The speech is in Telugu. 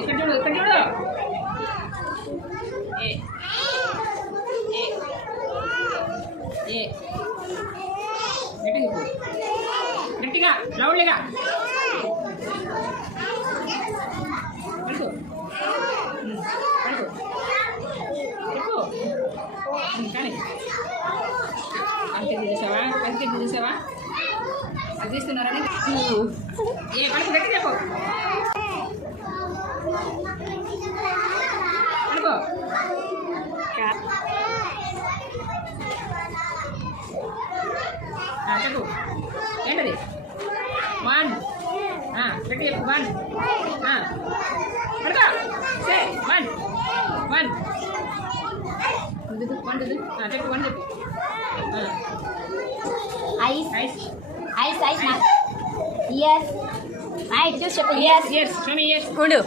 ఇక్కడ చూడు ఇక్కడ చూడు. ఏ ఏ ఏ గట్టిగా గట్టిగా లౌడ్లీగా పడుకో పడుకో ఎక్కువ కానీ అంతే చూసావా పెద్ద చూసావా అది తీస్తున్నారని ఏ పడుకో గట్టి చెప్పు పడుకో చెప్పు ఏంటది 1 గట్టి చెప్పు 1 పడుకో సే 1 1 చెప్పు 1 చెప్పు ice ice ice eyes ears I చూసి చెప్పు years yes show me yes ఉండు